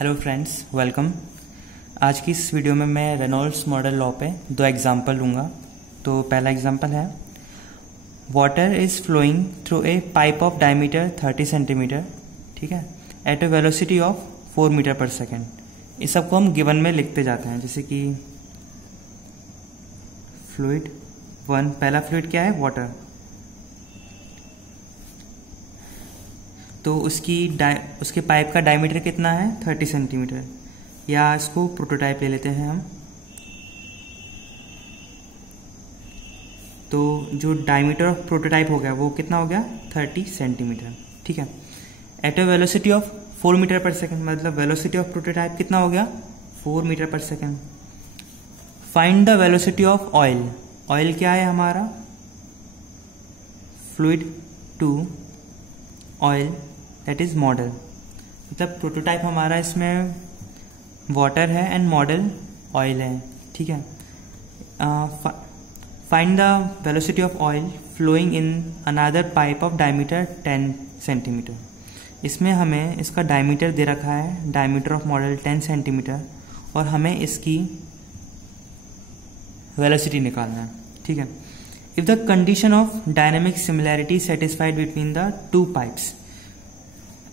Hello friends, welcome. आज की इस वीडियो में मैं रेनॉल्ड्स मॉडल लॉ पे दो एग्जांपल लूँगा। तो पहला एग्जांपल है, water is flowing through a pipe of diameter 30 centimetre, ठीक है, at a velocity of 4 metre per second. इस सबको हम गिवन में लिखते जाते हैं, जैसे कि फ्लूइड 1, पहला फ्लूइड क्या है, वाटर। तो उसके पाइप का डायमीटर कितना है, 30 सेंटीमीटर, या इसको प्रोटोटाइप ले लेते हैं हम। तो जो डायमीटर ऑफ प्रोटोटाइप हो गया वो कितना हो गया, 30 सेंटीमीटर, ठीक है। At a velocity of 4 metre per second, मतलब वेलोसिटी ऑफ प्रोटोटाइप कितना हो गया, 4 metre per second. Find the velocity of oil. Oil क्या है हमारा, fluid 2, oil that is model. मतलब प्रोटोटाइप हमारा इसमें वाटर है एंड मॉडल ऑयल है, ठीक है। Find the velocity of oil flowing in another pipe of diameter 10 centimetre. इसमें हमें इसका डायमीटर दे रखा है, डायमीटर ऑफ मॉडल 10 सेंटीमीटर, और हमें इसकी वेलोसिटी निकालना है, ठीक है। If the condition of dynamic similarity satisfied between the two pipes,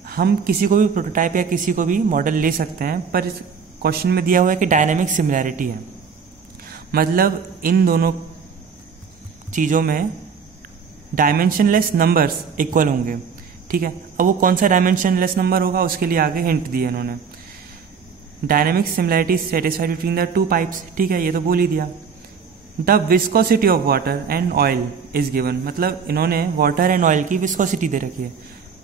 हम किसी को भी प्रोटोटाइप या किसी को भी मॉडल ले सकते हैं, पर इस क्वेश्चन में दिया हुआ है कि डायनेमिक सिमिलैरिटी है, मतलब इन दोनों चीज़ों में डायमेंशनलेस नंबर्स इक्वल होंगे, ठीक है। अब वो कौन सा डायमेंशनलेस नंबर होगा उसके लिए आगे हिंट दिए इन्होंने। Dynamic similarity satisfied between the two pipes, ठीक है, ये तो बोल ही दिया। The viscosity of water and oil is given, मतलब इन्होंने वाटर एंड ऑयल की विस्कोसिटी दे रखी है।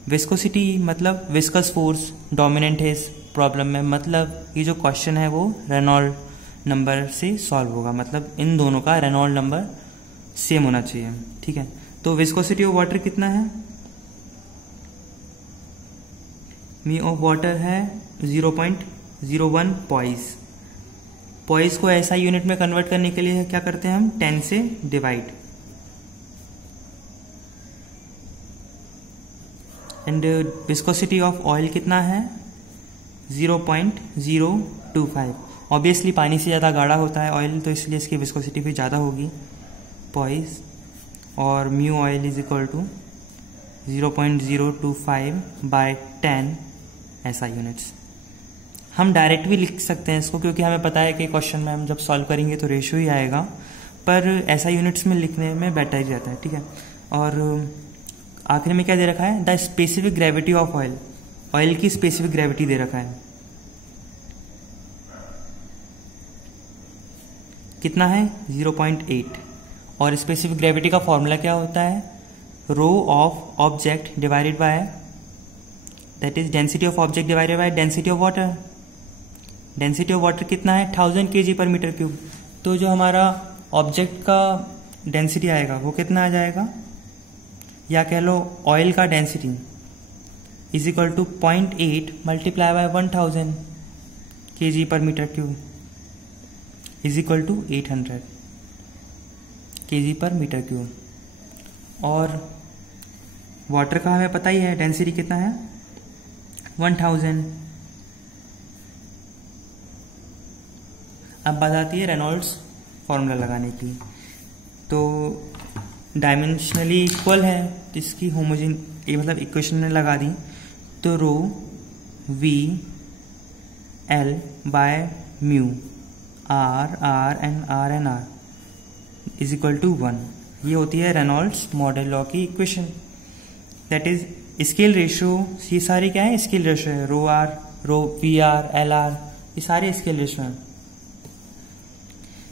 विस्कोसिटी मतलब विस्कस फोर्स डोमिनेंट है इस प्रॉब्लम में, मतलब ये जो क्वेश्चन है वो रेनॉल्ड नंबर से सॉल्व होगा, मतलब इन दोनों का रेनॉल्ड नंबर सेम होना चाहिए, ठीक है। तो विस्कोसिटी ऑफ वाटर कितना है, मी ऑफ वाटर है 0.01 पॉइस। पॉइस को ऐसा यूनिट में कन्वर्ट करने के लिए क्या करते हैं हम, 10 से divide. And viscosity of oil कितना है, 0.025। ऑब्वियसली पानी से ज़्यादा गाढ़ा होता है ऑयल, तो इसलिए इसकी विस्कोसिटी भी ज़्यादा होगी, पॉइस। और mu oil is equal to 0.025 by 10 ऐसा यूनिट्स। हम डायरेक्ट भी लिख सकते हैं इसको, क्योंकि हमें पता है कि क्वेश्चन में हम जब सॉल्व करेंगे तो रेशियो ही आएगा, पर ऐसा यूनिट्स में लिखने में बेटर ही रहता है, ठीक है। और आखिर में क्या दे रखा है, the specific gravity of oil. Oil की स्पेसिफिक ग्रेविटी दे रखा है, कितना है, 0.8। और स्पेसिफिक ग्रेविटी का फॉर्मूला क्या होता है, rho of object divided by, that is density of object divided by density of water. Density of water कितना है, 1000 kg पर मीटर क्यूब। तो जो हमारा ऑब्जेक्ट का डेंसिटी आएगा वो कितना आ जाएगा, या कह लो ऑयल का density is equal to 0.8 multiply by 1000 kg per metre cube is equal to 800 kg per metre cube. और वाटर का हमें पता ही है डेंसिटी कितना है, 1000। अब बात आती है रेनॉल्ड्स फॉर्मूला लगाने की। तो डायमेंशनली इक्वल है, इसकी होमोजेन मतलब इक्वेशन में लगा दी, तो rho V L by mu R N R is equal to 1। ये होती है रेनॉल्ड्स मॉडल लॉ की equation. That is scale ratio, ये सारे क्या है, स्केल रेशियो है, rho R, rho V R, L R, ये सारे स्केल रेशियो हैं,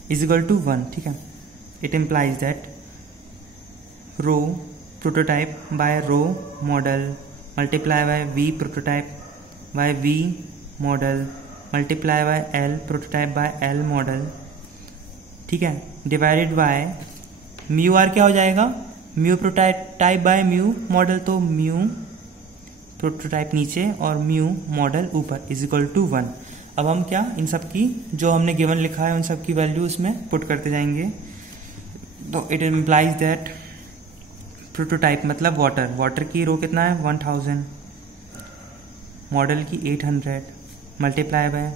इज इक्वल टू 1, ठीक है। It implies that rho prototype by rho model multiply by V prototype by V model multiply by L prototype bye L model, ठीक है, divided by mu are क्या हो जाएगा, mu prototype by mu model, तो mu prototype नीचे और mu model ऊपर is equal to 1। अब हम क्या इन सब की जो हमने गिवन लिखा है उन सब की वैल्यू इसमें पुट करते जाएंगे। तो इट इम्प्लाइज दैट प्रोटोटाइप मतलब वाटर की रो कितना है, 1000, मॉडल की 800, multiply by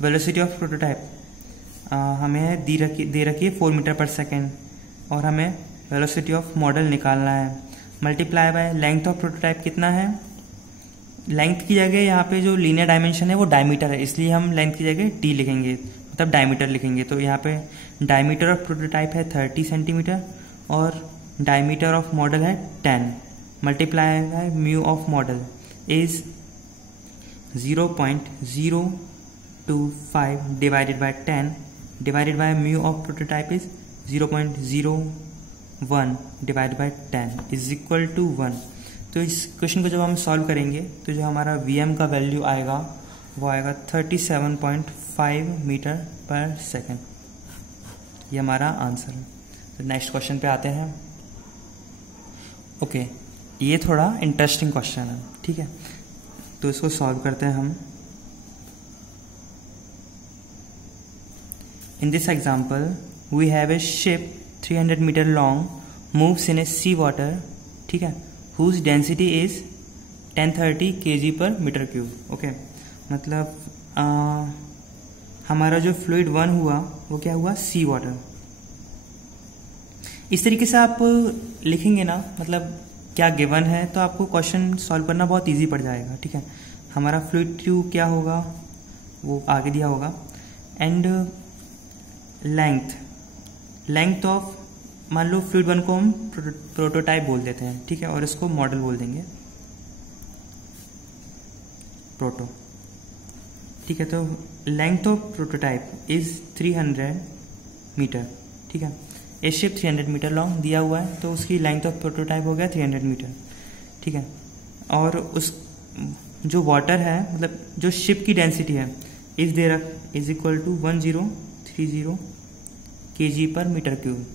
velocity of prototype हमें दे रखी है 4 मीटर पर सेकेंड और हमें वेलोसिटी ऑफ मॉडल निकालना है। Multiply by length of prototype कितना है, लेंथ की जगह यहाँ पे जो लीनियर डायमेंशन है वो डायमीटर है, इसलिए हम लेंथ की जगह डी लिखेंगे, मतलब डायमीटर लिखेंगे। तो यहाँ पे डायमीटर ऑफ प्रोटोटाइप है 30 सेंटीमीटर और डायमीटर ऑफ मॉडल है 10। Multiply by mu of model is 0.025 divided by 10 divided by mu of prototype is 0.01 divided by 10 is equal to 1। तो इस क्वेश्चन को जब हम सॉल्व करेंगे तो जो हमारा Vm का वैल्यू आएगा वो आएगा 37.5 मीटर पर सेकेंड। ये हमारा आंसर है। तो नेक्स्ट क्वेश्चन पे आते हैं। ओके, ये थोड़ा इंटरेस्टिंग क्वेश्चन है, ठीक है, तो इसको सॉल्व करते हैं हम। In this example, we have a ship 300 meter long moves in a sea water, ठीक है, whose density is 1030 kg per meter cube. Okay, मतलब हमारा जो फ्लूइड 1 हुआ वो क्या हुआ, सी वाटर। इस तरीके से आप लिखेंगे ना, मतलब क्या गिवन है तो आपको क्वेश्चन सॉल्व करना बहुत इजी पड़ जाएगा, ठीक है। हमारा फ्लूइड 2 क्या होगा वो आगे दिया होगा, एंड लेंथ ऑफ, मान लो फ्लूइड 1 को हम प्रोटोटाइप बोल देते हैं, ठीक है, और इसको मॉडल बोल देंगे प्रोटो, ठीक है। तो length of prototype is 300 metre, ठीक है। ए शिप 300 मीटर लॉन्ग दिया हुआ है तो उसकी लेंथ ऑफ प्रोटोटाइप हो गया 300 मीटर, ठीक है। और उस जो वाटर है, मतलब जो शिप की डेंसिटी है is equal to 1030 kg per metre cube.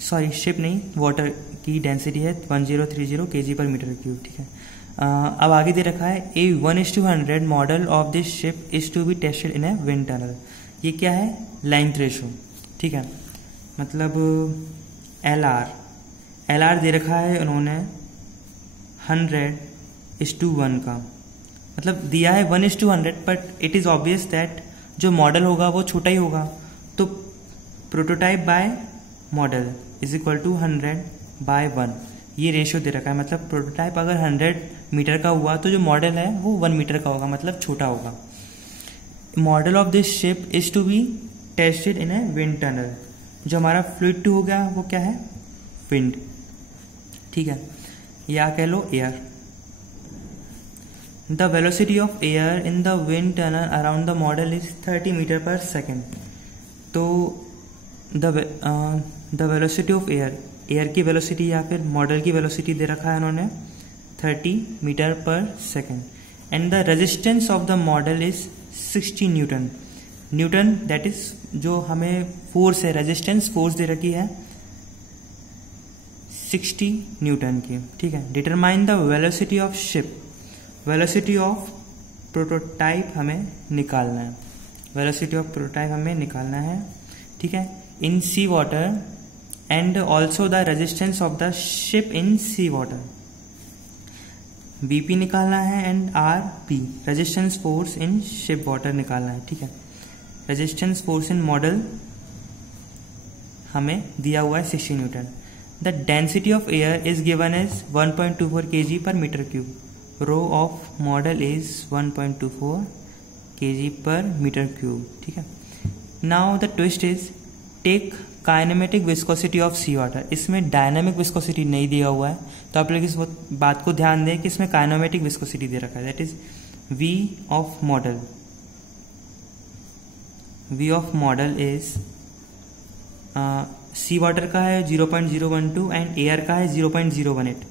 Sorry, ship नहीं, वाटर की डेंसिटी है 1030 kg पर मीटर क्यूब, ठीक है। अब आगे दे रखा है a 1:100 model of this ship is to be tested in a wind tunnel. ये क्या है, लेंथ रेशो, ठीक है, मतलब एल आर दे रखा है उन्होंने 100:1 का, मतलब दिया है 1:100, but it is obvious that जो मॉडल होगा वो छोटा ही होगा, तो prototype by model is equal to 100/1। ये रेशियो दे रखा है, मतलब प्रोटोटाइप अगर 100 मीटर का हुआ तो जो मॉडल है वो 1 मीटर का होगा, मतलब छोटा होगा। Model of this ship is to be tested in a wind tunnel. जो हमारा फ्लूइड 2 हो गया वो क्या है, विंड, ठीक है, या कह लो air. The velocity of air in the wind tunnel around the model is 30 metre per second. तो द वेलोसिटी ऑफ एयर की वेलोसिटी या फिर मॉडल की वेलोसिटी दे रखा है उन्होंने 30 metre per second, and the resistance of the model is 60 Newton. Newton that is जो हमें फोर्स है, रेजिस्टेंस फोर्स दे रखी है 60 न्यूटन की, ठीक है। Determine the velocity of ship, velocity of prototype हमें निकालना है, वेलोसिटी ऑफ प्रोटोटाइप हमें निकालना है, ठीक है, in sea water and also the resistance of the ship in sea water. BP निकालना है and RP, resistance force in ship water निकालना है, ठीक है। रेजिस्टेंस फोर्स इन मॉडल हमें दिया हुआ है 60 newton. The density of air is given as 1.24 kg per metre cube. Rho of model is 1.24 kg per metre cube, ठीक है। Now the twist is take kinematic viscosity of sea water. इसमें dynamic viscosity नहीं दिया हुआ है, तो आप लोग इस बात को ध्यान दें कि इसमें काइनेमेटिक विस्कोसिटी दे रखा है, that is V of model. V of model is sea water का है 0.012 एंड एयर का है 0.018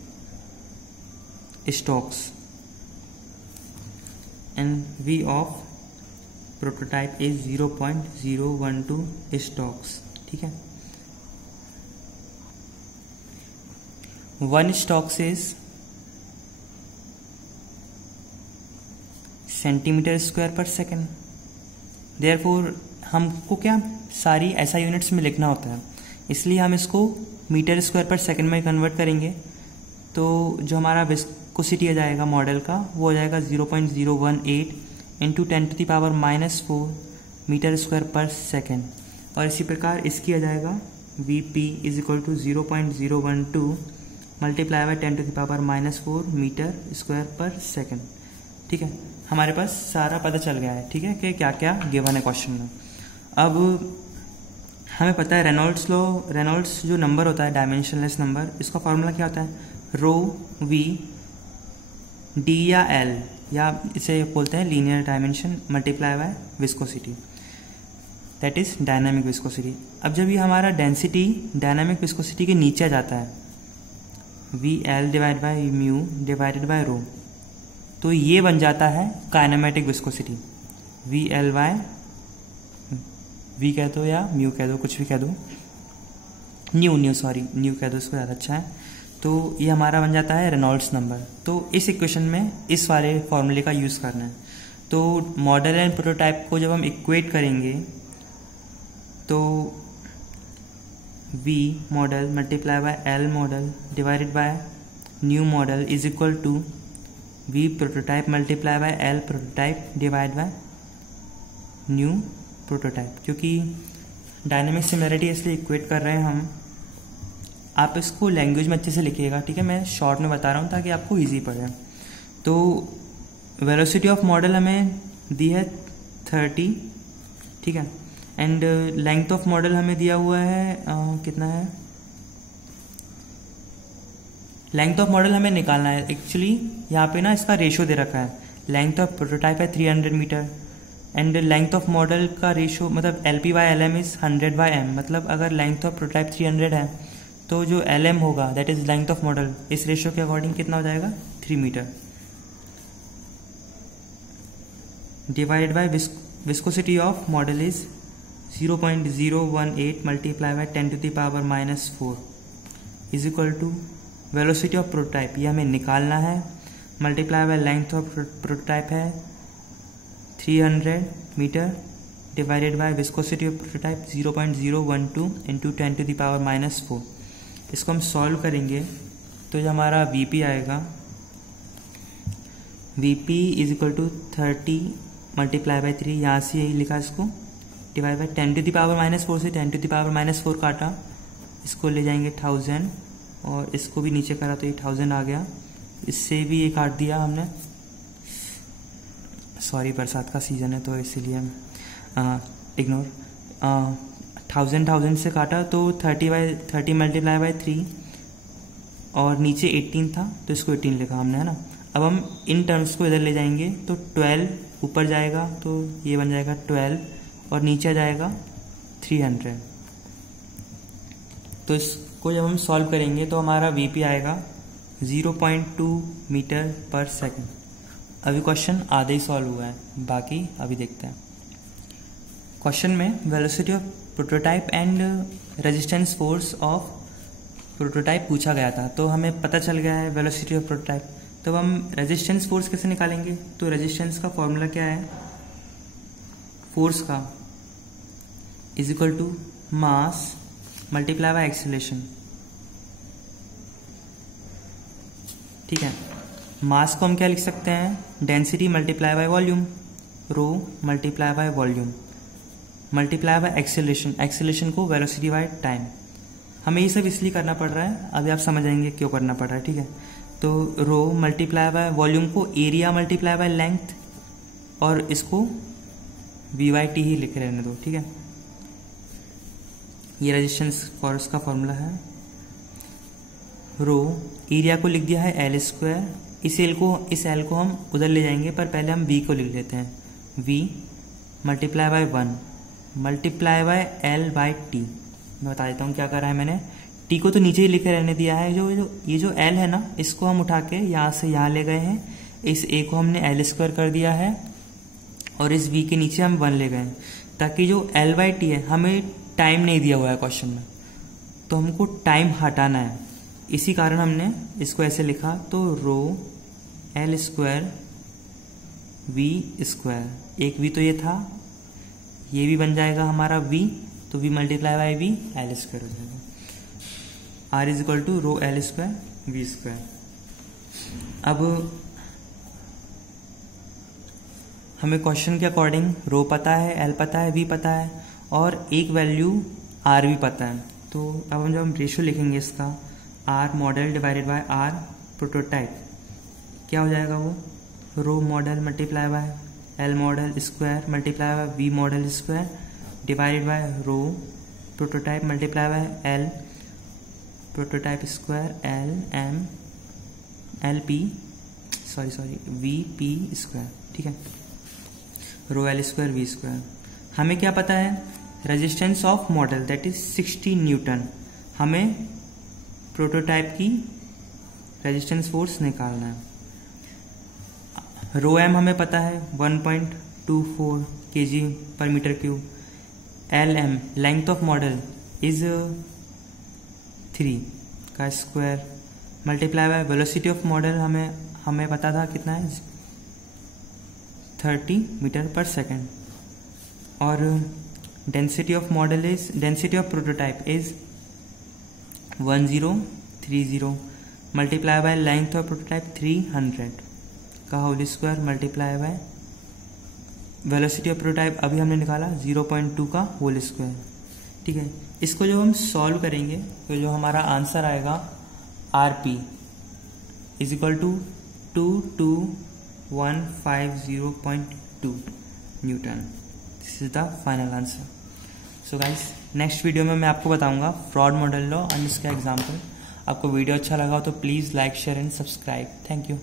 stokes, and V of prototype is 0.012 stokes, ठीक है। 1 stokes is centimetre square per second. Therefore हमको क्या सारी ऐसा यूनिट्स में लिखना होता है, इसलिए हम इसको मीटर स्क्वायर पर सेकेंड में कन्वर्ट करेंगे। तो जो हमारा विस्कोसिटी आ जाएगा मॉडल का, वो हो जाएगा 0.018 into 10⁻⁻4 metre square per second. और इसी प्रकार इसकी आ जाएगा Vp is equal to 0.012 multiply by 10⁻⁻4 metre square per second. ठीक है, हमारे पास सारा पता चल गया है। ठीक है, कि क्या क्या गिवन है क्वेश्चन में। अब हमें पता है रेनॉल्ड्स जो नंबर होता है डायमेंशनलेस नंबर, इसका फॉर्मूला क्या होता है, रो वी डी या एल, या इसे बोलते हैं linear dimension multiply by viscosity, that is dynamic viscosity. अब जब ये हमारा डेंसिटी डायनामिक विस्कोसिटी के नीचे आ जाता है, V L divide by mu divided by rho, तो ये बन जाता है kinematic viscosity. V L by V कह दो या म्यू कह दो, कुछ भी कह दो, न्यू कह दो, इसको ज़्यादा अच्छा है। तो ये हमारा बन जाता है रेनॉल्ड्स नंबर। तो इस इक्वेशन में इस वाले फॉर्मूले का यूज़ करना है। तो मॉडल एंड प्रोटोटाइप को जब हम इक्वेट करेंगे तो V model multiply by L model divided by nu model is equal to V prototype multiply by L prototype divide by nu prototype. क्योंकि डायनेमिक सिमिलरिटी इसलिए इक्वेट कर रहे हैं हम, आप इसको लैंग्वेज में अच्छे से लिखिएगा। ठीक है, मैं शॉर्ट में बता रहा हूँ ताकि आपको इजी पड़े। तो वेलोसिटी ऑफ मॉडल हमें दी है 30, ठीक है, एंड लेंथ ऑफ मॉडल हमें दिया हुआ है कितना है, लेंथ ऑफ मॉडल हमें निकालना है। एक्चुअली यहाँ पे ना इसका रेशो दे रखा है, लेंथ ऑफ प्रोटोटाइप है 300 metre and length of model का रेशो मतलब LP/LM इज 100/m। मतलब अगर लेंथ ऑफ प्रोटोटाइप 300 है तो जो LM होगा that is length of model, इस रेशो के अकॉर्डिंग कितना हो जाएगा 3 metre divided by viscosity of model is 0.018 multiply by 10⁻⁻4 is equal to velocity of prototype, ये हमें निकालना है, multiply by length of prototype है 300 metre divided by viscosity of prototype 0.012 into 10⁻⁻4। इसको हम सॉल्व करेंगे तो जो हमारा Vp आएगा, Vp is equal to 30 multiply by 3, यहाँ से यही लिखा इसको, डिवाइड बाय 10⁻⁻4 से 10⁻⁻4 काटा, इसको ले जाएंगे 1000 और इसको भी नीचे करा तो ये 1000 आ गया, इससे भी ये काट दिया हमने, सॉरी बरसात का सीजन है तो इसीलिए इग्नोर, 1000 से काटा तो 30 मल्टीप्लाई बाय 3 और नीचे 18 था तो इसको 18 लिखा हमने, है ना। अब हम इन टर्म्स को इधर ले जाएंगे तो 12 ऊपर जाएगा तो ये बन जाएगा 12 और नीचे जाएगा 300। तो इसको जब हम सॉल्व करेंगे तो हमारा Vp आएगा 0.2 मीटर पर सेकेंड। अभी क्वेश्चन आधा ही सॉल्व हुआ है, बाकी अभी देखते हैं। क्वेश्चन में velocity of prototype and resistance force of prototype पूछा गया था, तो हमें पता चल गया है वेलोसिटी ऑफ प्रोटोटाइप। तो हम रेजिस्टेंस फोर्स कैसे निकालेंगे, तो रेजिस्टेंस का फॉर्मूला क्या है, फोर्स का is equal to mass multiply by acceleration. ठीक है, मास को हम क्या लिख सकते हैं, density multiply by volume, rho multiply by volume multiply by acceleration, acceleration को वेलोसिटी बाय टाइम। हमें ये सब इसलिए करना पड़ रहा है, अभी आप समझ आएंगे क्यों करना पड़ रहा है। ठीक है, तो रो मल्टीप्लाई बाय वॉल्यूम को एरिया मल्टीप्लाई बाय लेंथ, और इसको VYT ही लिख रहने दो। ठीक है, ये रेजिस्टेंस फोर्स का फॉर्मूला है। रो एरिया को लिख दिया है L², इस L को हम उधर ले जाएंगे, पर पहले हम V को लिख लेते हैं, V multiply by 1 multiply by L/T। मैं बता देता हूँ क्या करा है मैंने, T को तो नीचे ही लिखे रहने दिया है, ये जो L है ना, इसको हम उठा के यहाँ से यहाँ ले गए हैं, इस A को हमने L² कर दिया है और इस V के नीचे हम 1 ले गए हैं, ताकि जो L/T है, हमें टाइम नहीं दिया हुआ है क्वेश्चन में, तो हमको टाइम हटाना है, इसी कारण हमने इसको ऐसे लिखा। तो रो L² V², एक V तो ये था, ये भी बन जाएगा हमारा V, तो V multiply by V L² हो जाएगा। R is equal to rho L² V²। अब हमें क्वेश्चन के अकॉर्डिंग रो पता है, एल पता है, वी पता है और एक वैल्यू आर भी पता है। तो अब जब हम रेशियो लिखेंगे इसका R model divided by R prototype, क्या हो जाएगा वो rho model multiply by L model square multiply by V model square divided by rho prototype multiply by L prototype square L M L P sorry V P square. ठीक है, rho L square V square. हमें क्या पता है, resistance of model that is 60 newton. हमें prototype की resistance force निकालना है। रो एम हमें पता है 1.24 kg per metre cube. L M length of model is 3 का square multiply by velocity of model हमें पता था कितना है 30 मीटर पर सेकेंड। और density of model is density of prototype is 1030 multiply by length of prototype 300 का whole square multiply by velocity of prototype अभी हमने निकाला 0.2 का होल स्क्वायर। ठीक है, इसको जो हम सॉल्व करेंगे तो जो हमारा आंसर आएगा R P is equal to 22150.2 newton. This is the final answer. So guys, next video में मैं आपको बताऊंगा फ्रॉड मॉडल लॉ एंड इसका एग्जाम्पल। आपको वीडियो अच्छा लगा हो तो please like share and subscribe. Thank you.